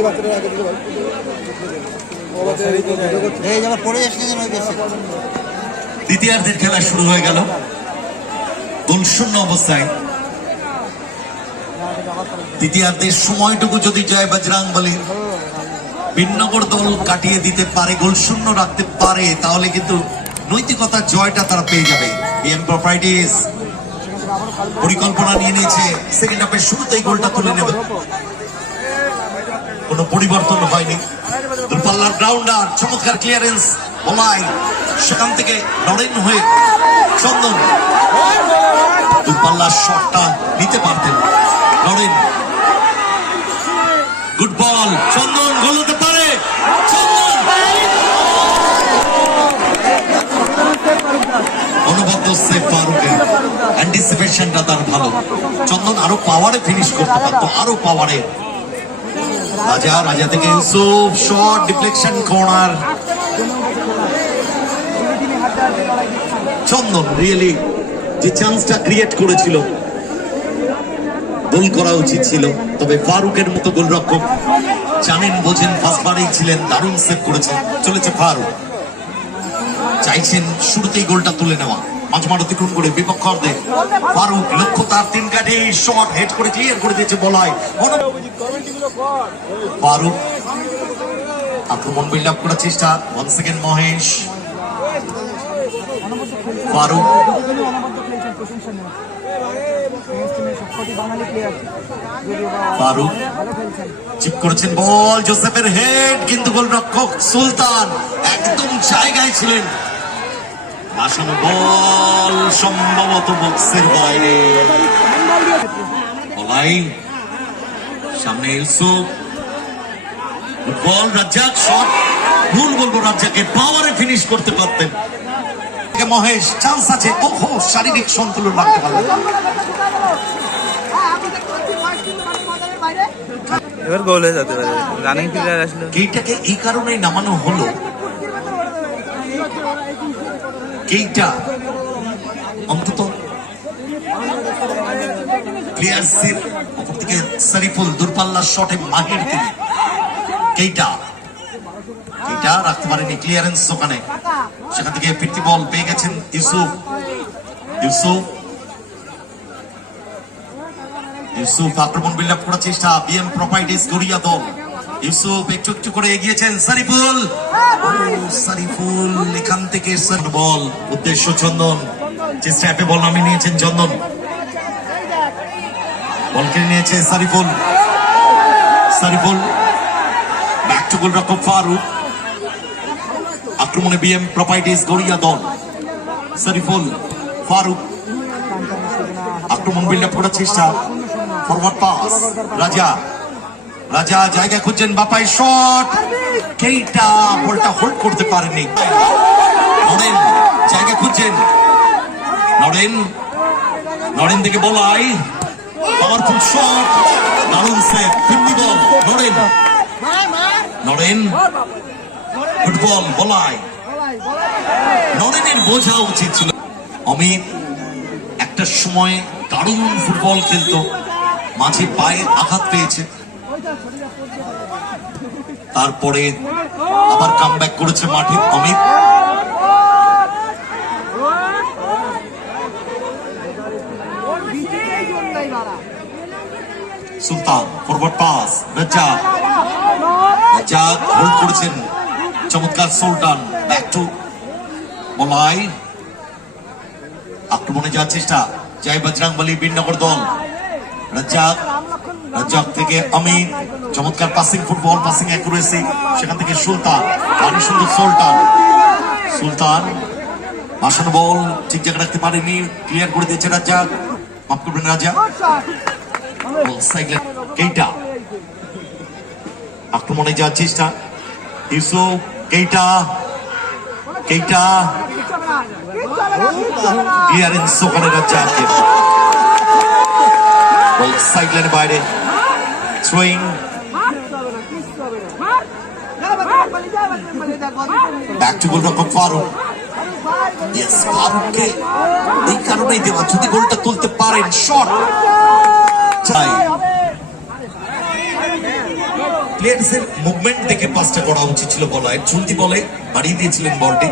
এই বাচ্চাটা আগে দিতে পারো দ্বিতীয়ার্ধের খেলা শুরু হয়ে গেল। গোল শূন্য অবস্থায়। দ্বিতীয়ার্ধের সময়টুকু যদি জয় বজরাং বলি ভিন্নগর দল কাটিয়ে দিতে পারে গোল শূন্য রাখতে পারে তাহলে কিন্তু নৈতিকতার জয়টা তারা পেয়ে যাবে। প্রপার্টিস পরিকল্পনা নিয়ে নিয়েছে। সেকেন্ড হাফের শুরুতেই গোলটা তুলে নেবে। কোনো পরিবর্তন হয়নি। দূরপাল্লার গ্রাউন্ডার চমৎকার ক্লিয়ারেন্স ওলাই সেখান থেকে নরেন হয়ে চন্দন। দূরপাল্লার শটটা নিতে পারতেন। নরেন গুড বল চন্দন গোল হতে পারে। চন্দন। সেফ ফারুকের। অ্যান্টিসিপেশনটা তার ভালো। চন্দন আরও পাওয়ারে ফিনিশ করতে পারতো। আরও পাওয়ারে রাজা রাজা থেকে Yusuf short deflection corner Chandan really যে চান্সটা ক্রিয়েট করেছিল, গোল করা উচিত ছিল। তবে ফারুকের মতো গোলরক্ষক জানেন, বোঝেন ফার্স্টবারেই ছিলেন, দারুণ সেভ করেছেন। চলেছে ফারুক। চাইছেন, শুরুতেই গোলটা তুলে নেওয়া। মাঝমাঠ অতিক্রম করে বিপক্ষ অর্ধে ফারুক লক্ষ্য তার তিন কাঠে শট হেড করে ক্লিয়ার করে দিয়েছে বলায়। ফারুক আক্রমণ বিল্ড আপ করার চেষ্টা। One second Mahesh. Faruk Faruk chip করেছেন বল, জোসেফের হেড কিন্তু গোলরক্ষক সুলতান একদম জায়গায় ছিলেন। আসানো বল সম্ভবত বক্সের বাইরে। বলাই সামনে ইউসুফ। বল রাজ্জাক শট। ভুল বলব রাজ্জাকে পাওয়ারে ফিনিশ করতে পারতেন। মহেশ চান্স আছে। ওহো শারীরিক সন্তুলন রাখতে পারলেন। এবার গোল হয়ে যেতে পারে। রানিং প্লেয়ার আসলো। কেইটাকে এই কারণেই নামানো হলো কেইটা অন্তত অপর থেকে সারিফুল দূরপাল্লার শটে মাহির তিনি কেইটা কেইটা রাখতে পারেনি ক্লিয়ারেন্স ওখানে সেখান থেকে ফিরতি বল পেয়ে গেছেন ইউসুফ। ইউসুফ ইউসুফ আক্রমণ বিল্ড আপ করার চেষ্টা বিএম প্রপার্টিস গড়িয়া দল। ইউসুফ, একটু একটু করে এগিয়েছেন। সারিফুল। সারিফুল, এখান থেকে বল। উদ্দেশ্য চন্দন। চেষ্টা অ্যাপে বল নামিয়ে নিয়েছেন চন্দন। বল কিনে নিয়েছে সারিফুল। সারিফুল ব্যাক টু গোলরক্ষক ফারুক। আক্রমণে বিএম প্রপার্টিস গড়িয়া দল। সারিফুল, ফারুক। আক্রমণ বিল্ড আপ করার চেষ্টা। ফরওয়ার্ড পাস রাজা। রাজা জায়গা খুঁজছেন, বাপাই শট কেইটা বলটা হোল্ড করতে পারেনি। নরেন, জায়গা খুঁজছেন। নরেন নরেন থেকে বলাই। পাওয়ারফুল শট দারুণ save fifty ball. Naren Naren, football Balai. নরেনের বোঝা উচিত ছিল। অমিত, একটা সময় দারুণ ফুটবল খেলতো। মাঝে পায়ে আঘাত পেয়েছে। তারপরে আবার কাম করেছে মাঠে Amit. Sultan forward pass Razzak. Razzak hold করেছেন। চমৎকার সুলতান ব্যাক টু বলাই। আক্রমণে যাওয়ার চেষ্টা, জয় বজরাং বলি বীরনগর দল। রাজ্জাক রাজ্জাক থেকে আমিন চমৎকার পাসিং ফুটবল পাসিং অ্যাকুরেসি সেখান থেকে সুলতান পানি সুন্দর সুলতান। সুলতান বাসানো বল ঠিক জায়গা রাখতে পারেনি ক্লিয়ার করে দিয়েছে রাজ্জাক মাফ করবেন রাজা। সাইডে কেইটা? আক্রমণে যাওয়ার চেষ্টা। ইউসুফ কেইটা? কেইটা? ক্লিয়ারেন্স ওখানে সাইডলাইনের বাইরে। সুইং ব্যাক টু গোলরক্ষক ফারুক ইয়েস ফারুককে এই কারণেই দেওয়া, যদি গোলটা তুলতে পারেন শট চাই প্লেয়ার্সের মুভমেন্ট দেখে পাসটা করা উচিত ছিল বলায়। চলতি বলে, বাড়িয়ে দিয়েছিলেন বলটি।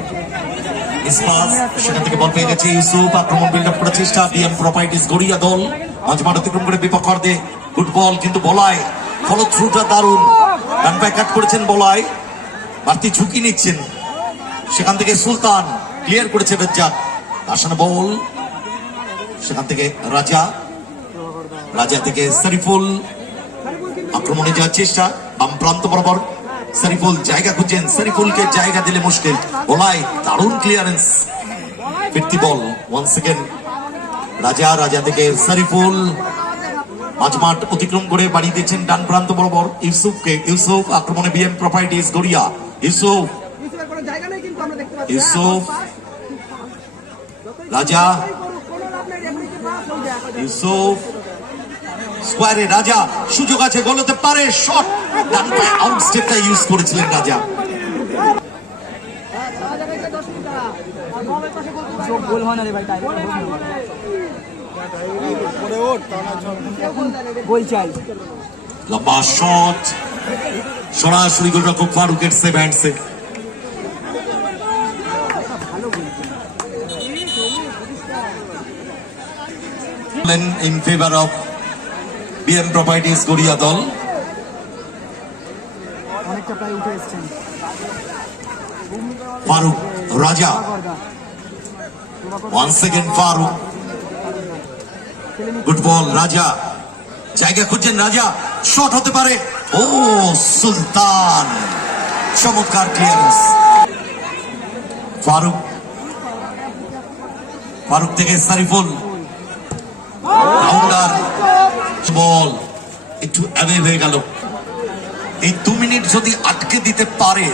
ইসপাস সেখান থেকে বল পেয়ে গেছে ইউসুফ। আক্রমণ বিল্ড আপ করার চেষ্টা। বিএম প্রপার্টিস গড়িয়া দল। মাঝ মাঠ অতিক্রম করে বিপক্ষার্ধে গুড বল কিন্তু ফলো থ্রুটা দারুণ। ডান কাট করেছেন বলায় বাড়তি ঝুঁকি নিচ্ছেন। সেখান থেকে সুলতান ক্লিয়ার করেছে রাজ্জাক আসানা বল সেখান থেকে রাজা। রাজা থেকে শরীফুল। আক্রমণে যাওয়ার চেষ্টা, বাম প্রান্ত বরাবর। শরীফুল জায়গা খুঁজছেন, শরীফুলকে জায়গা দিলে মুশকিল। বলাই, দারুণ ক্লিয়ারেন্স ফিরতি বল ওয়ান সেকেন্ড রাজা রাজা থেকে শরীফুল। মাঝমাঠ অতিক্রম করে বাড়ি দিয়েছেন ডান প্রান্ত বরাবর ইউসুফকে। ইউসুফ আক্রমণে বিএম প্রপার্টিস গড়িয়া। ইউসুফ ইউসুফ, রাজা, ইউসুফ, স্কোয়ারে রাজা, সুযোগ আছে গোল হতে পারে, শট। ডান পায়ে আউট স্টেপটা ইউজ করেছিলেন রাজা। গোল হয় না রে ভাই লম্বা শট। সরাসরি গোলরক্ষক ফারুকের save হ্যান্ডসে in favour of BM properties Garia দল Faruk Raja. One second Faruk good ball Raja. জায়গা খুঁজছেন রাজা। শট হতে পারে। ও, সুলতান। চমৎকার ক্লিয়ারেন্স ফারুক। ফারুক থেকে সারিফুল। রাউন্ডার বল একটু অ্যাবে হয়ে গেল। এই দু মিনিট যদি আটকে দিতে পারে,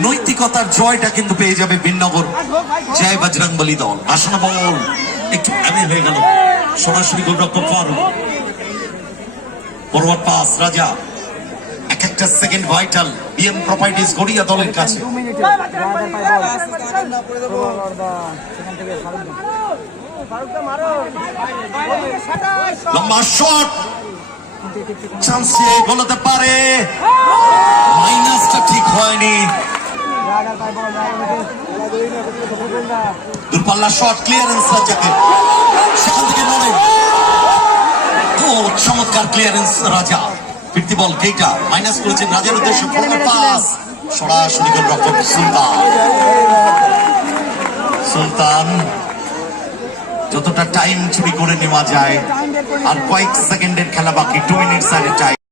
নৈতিকতার জয়টা কিন্তু পেয়ে যাবে বিনগর। জয় বজরং বলি দল। আসনা বল একটু অ্যাবে হয়ে গেল। সরাসরি গোলরক্ষক ফরওয়ার্ড পাস, রাজা। এক একটা second vital BM properties Garia দলের কাছে। লম্বা শট চান্স গোল হতে পারে। মাইনাসটা ঠিক হয়নি। দূরপাল্লা শট ক্লিয়ারেন্স রাজাকে সেখান থেকে নড়ে ও চমৎকার ক্লিয়ারেন্স রাজা। ফিরতি বল কেইটা মাইনাস করেছেন রাজার উদ্দেশ্যে ফোনের পাস সরাসরি সুলতান। সুলতান যতটা টাইম চুরি করে নেওয়া যায় আর কয়েক সেকেন্ডের খেলা বাকি টু মিনিটস আর টাইম